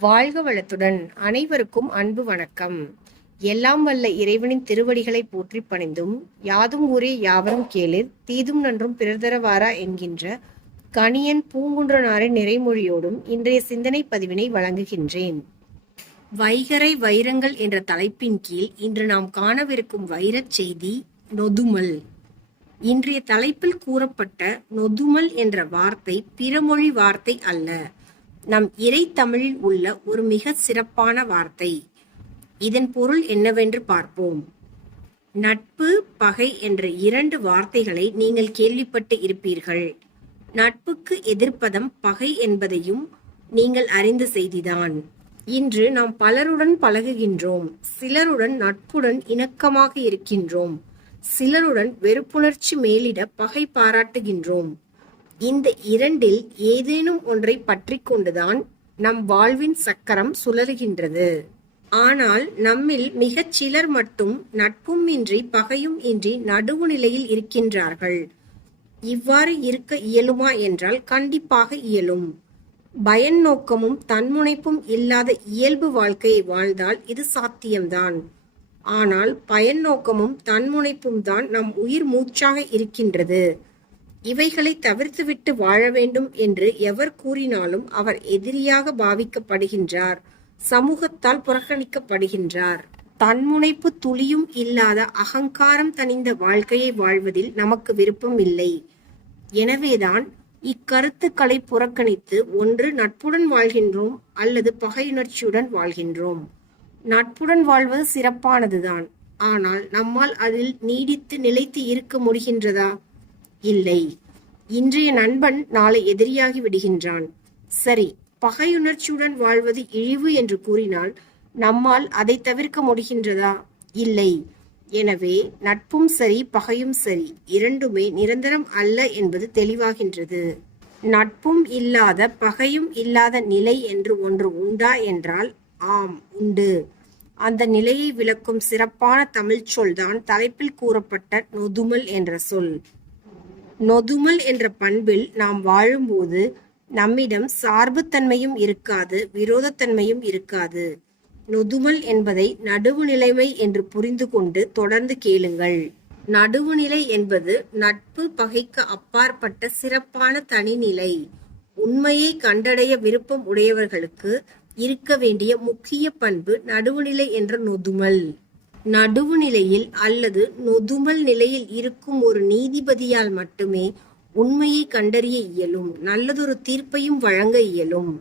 வாழ்க வளத்துடன் அனைவருக்கும் அன்பு வணக்கம். எல்லாம் வல்ல இறைவனின் திருவடிகளை போற்றி பணிந்தும் யாதும் ஊரே யாவரும் கேளிர் தீதும் நன்றும் பிறர்தரவாரா என்கின்ற கணியன் பூங்குன்றனாரின் நிறைமொழியோடும் இன்றைய சிந்தனை பதிவினை வழங்குகின்றேன். வைகரை வைரங்கள் என்ற தலைப்பின் கீழ் இன்று நாம் காணவிருக்கும் வைரச் செய்தி நொதுமல். இன்றைய தலைப்பில் கூறப்பட்ட நொதுமல் என்ற வார்த்தை பிறமொழி வார்த்தை அல்ல. நம் இறை தமிழில் உள்ள ஒரு மிக சிறப்பான வார்த்தை. இதன் பொருள் என்னவென்று பார்ப்போம். நட்பு பகை என்ற இரண்டு வார்த்தைகளை நீங்கள் கேள்விப்பட்டு இருப்பீர்கள். நட்புக்கு எதிர்ப்பதம் பகை என்பதையும் நீங்கள் அறிந்த செய்திதான். இன்று நாம் பலருடன் பழகுகின்றோம். சிலருடன் நட்புடன் இணக்கமாக இருக்கின்றோம். சிலருடன் வெறுப்புணர்ச்சி மேலிட பகை பாராட்டுகின்றோம். இந்த இரண்டில் ஏதேனும் ஒன்றை பற்றி கொண்டுதான் நம் வாழ்வின் சக்கரம் சுழறுகின்றது ஆனால் நம்மில் மிகச் சிலர் மட்டும் நட்பும் இன்றி பகையும் இன்றி நடுவு நிலையில் இருக்கின்றார்கள். இவ்வாறு இருக்க இயலுமா என்றால் கண்டிப்பாக இயலும். பயன் நோக்கமும் தன்முனைப்பும் இல்லாத இயல்பு வாழ்க்கையை வாழ்ந்தால் இது சாத்தியம்தான். ஆனால் பயன் நோக்கமும் தன்முனைப்பும் தான் நம் உயிர் மூச்சாக இருக்கின்றது. இவைகளை தவிர்த்துவிட்டு வாழ வேண்டும் என்று எவர் கூறினாலும் அவர் எதிரியாக பாவிக்கப்படுகின்றார் சமூகத்தால் புறக்கணிக்கப்படுகின்றார். தன்முனைப்பு துளியும் இல்லாத அகங்காரம் தணிந்த வாழ்க்கையை வாழ்வதில் நமக்கு விருப்பம் இல்லை. எனவேதான் இக்கருத்துக்களை புறக்கணித்து ஒன்று நட்புடன் வாழ்கின்றோம் அல்லது பகையுணர்ச்சியுடன் வாழ்கின்றோம். நட்புடன் வாழ்வது சிறப்பானதுதான். ஆனால் நம்மால் அதில் நீடித்து நிலைத்து இருக்க முடிகின்றதா? இல்லை. இன்றைய நண்பன் நாளை எதிரியாகி விடுகின்றான். சரி பகையுணர்ச்சியுடன் வாழ்வது இழிவு என்று கூறினால் நம்மால் அதை தவிர்க்க முடிகின்றதா? இல்லை. எனவே நட்பும் சரி பகையும் சரி இரண்டுமே நிரந்தரம் அல்ல என்பது தெளிவாகின்றது. நட்பும் இல்லாத பகையும் இல்லாத நிலை என்று ஒன்று உண்டா என்றால் ஆம் உண்டு. அந்த நிலையை விளக்கும் சிறப்பான தமிழ்ச் சொல்தான் தலைப்பில் கூறப்பட்ட நொதுமல் என்ற சொல். நொதுமல் என்ற பண்பில் நாம் வாழும்போது நம்மிடம் சார்புத்தன்மையும் இருக்காது விரோதத்தன்மையும் இருக்காது. நொதுமல் என்பதை நடுவு நிலைமை என்று புரிந்து கொண்டு தொடர்ந்து கேளுங்கள். நடுவுநிலை என்பது நட்பு பகைக்கு அப்பாற்பட்ட சிறப்பான தனிநிலை. உண்மையை கண்டடைய விருப்பம் உடையவர்களுக்கு இருக்க வேண்டிய முக்கிய பண்பு நடுவுநிலை என்ற நொதுமல். நடுவுநிலையில் அல்லது நொதுமல் நிலையில் இருக்கும் ஒரு நீதிபதியால் மட்டுமே உண்மையை கண்டறிய இயலும் நல்லதொரு தீர்ப்பையும் வழங்க இயலும்.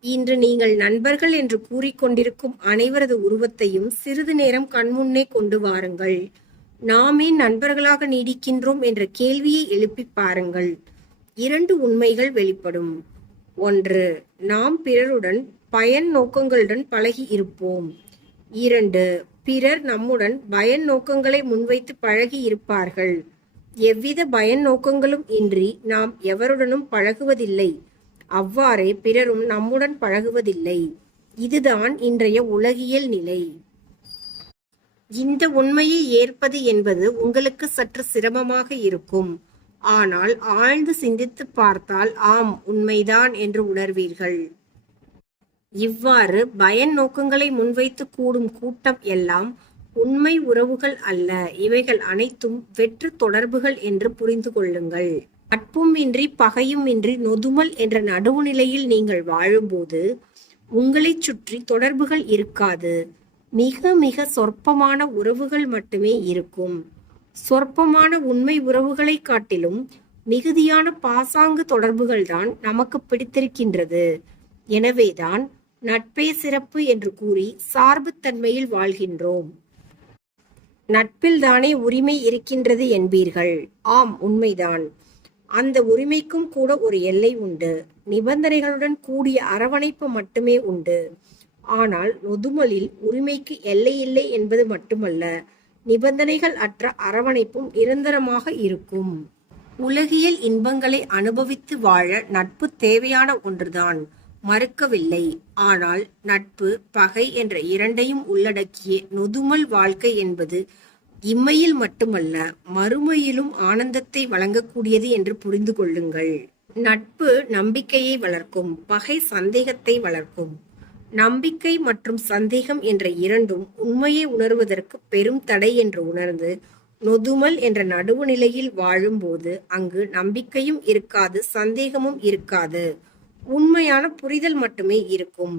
இன்று நீங்கள் நண்பர்கள் என்று கூறிக்கொண்டிருக்கும் அனைவரது உருவத்தையும் சிறிது நேரம் கண்முன்னே கொண்டு வாருங்கள். நாமே நண்பர்களாக நீடிக்கின்றோம் என்ற கேள்வியை எழுப்பி பாருங்கள். இரண்டு உண்மைகள் வெளிப்படும். ஒன்று நாம் பிறருடன் பயன் நோக்கங்களுடன் பழகி இருப்போம். இரண்டு பிறர் நம்முடன் பயன் நோக்கங்களை முன்வைத்து பழகி இருப்பார்கள். எவ்வித பயன் நோக்கங்களும் இன்றி நாம் எவருடனும் பழகுவதில்லை. அவ்வாறே பிறரும் நம்முடன் பழகுவதில்லை. இதுதான் இன்றைய உலகியல் நிலை. இந்த உண்மையை ஏற்பது என்பது உங்களுக்கு சற்று சிரமமாக இருக்கும். ஆனால் ஆழ்ந்து சிந்தித்து பார்த்தால் ஆம் உண்மைதான் என்று உணர்வீர்கள். இவ்வாறு பயன் நோக்கங்களை முன்வைத்து கூடும் கூட்டம் எல்லாம் உண்மை உறவுகள் அல்ல. இவைகள் அனைத்தும் வெற்று தொடர்புகள் என்று புரிந்து கொள்ளுங்கள். நட்பும் இன்றி பகையும் இன்றி நொதுமல் என்ற நடுவுநிலையில் நீங்கள் வாழும்போது உங்களைச் சுற்றி தொடர்புகள் இருக்காது. மிக மிக சொற்பமான உறவுகள் மட்டுமே இருக்கும். சொற்பமான உண்மை உறவுகளை காட்டிலும் மிகுதியான பாசாங்கு தொடர்புகள்தான் நமக்கு பிடித்திருக்கின்றது. எனவேதான் நட்பே சிறப்பு என்று கூறி சார்புத்தன்மையில் வாழ்கின்றோம். நட்பில்தானே உரிமை இருக்கின்றது என்பீர்கள். ஆம் உண்மைதான். அந்த உரிமைக்கும் கூட ஒரு எல்லை உண்டு. நிபந்தனைகளுடன் கூடிய அரவணைப்பு மட்டுமே உண்டு. ஆனால் நொதுமலில் உரிமைக்கு எல்லை இல்லை என்பது மட்டுமல்ல நிபந்தனைகள் அற்ற அரவணைப்பும் நிரந்தரமாக இருக்கும். உலகியல் இன்பங்களை அனுபவித்து வாழ நட்பு தேவையான ஒன்றுதான். மறுக்கவில்லை. ஆனால் நட்பு பகை என்ற இரண்டையும் உள்ளடக்கிய நொதுமல் வாழ்க்கை என்பது இம்மையில் மட்டுமல்ல மறுமையிலும் ஆனந்தத்தை வழங்கக்கூடியது என்று புரிந்து கொள்ளுங்கள். நட்பு நம்பிக்கையை வளர்க்கும் பகை சந்தேகத்தை வளர்க்கும். நம்பிக்கை மற்றும் சந்தேகம் என்ற இரண்டும் உண்மையை உணர்வதற்கு பெரும் தடை என்று உணர்ந்து நொதுமல் என்ற நடுவு நிலையில் வாழும்போது அங்கு நம்பிக்கையும் இருக்காது சந்தேகமும் இருக்காது. உண்மையான புரிதல் மட்டுமே இருக்கும்.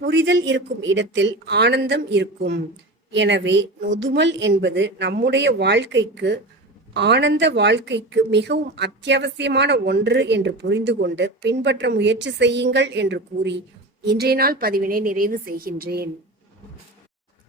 புரிதல் இருக்கும் இடத்தில் ஆனந்தம் இருக்கும். எனவே நொதுமல் என்பது நம்முடைய வாழ்க்கைக்கு ஆனந்த வாழ்க்கைக்கு மிகவும் அத்தியாவசியமான ஒன்று என்று புரிந்து கொண்டு பின்பற்ற முயற்சி செய்யுங்கள் என்று கூறி இன்றைய நாள் பதிவினை நிறைவு செய்கின்றேன்.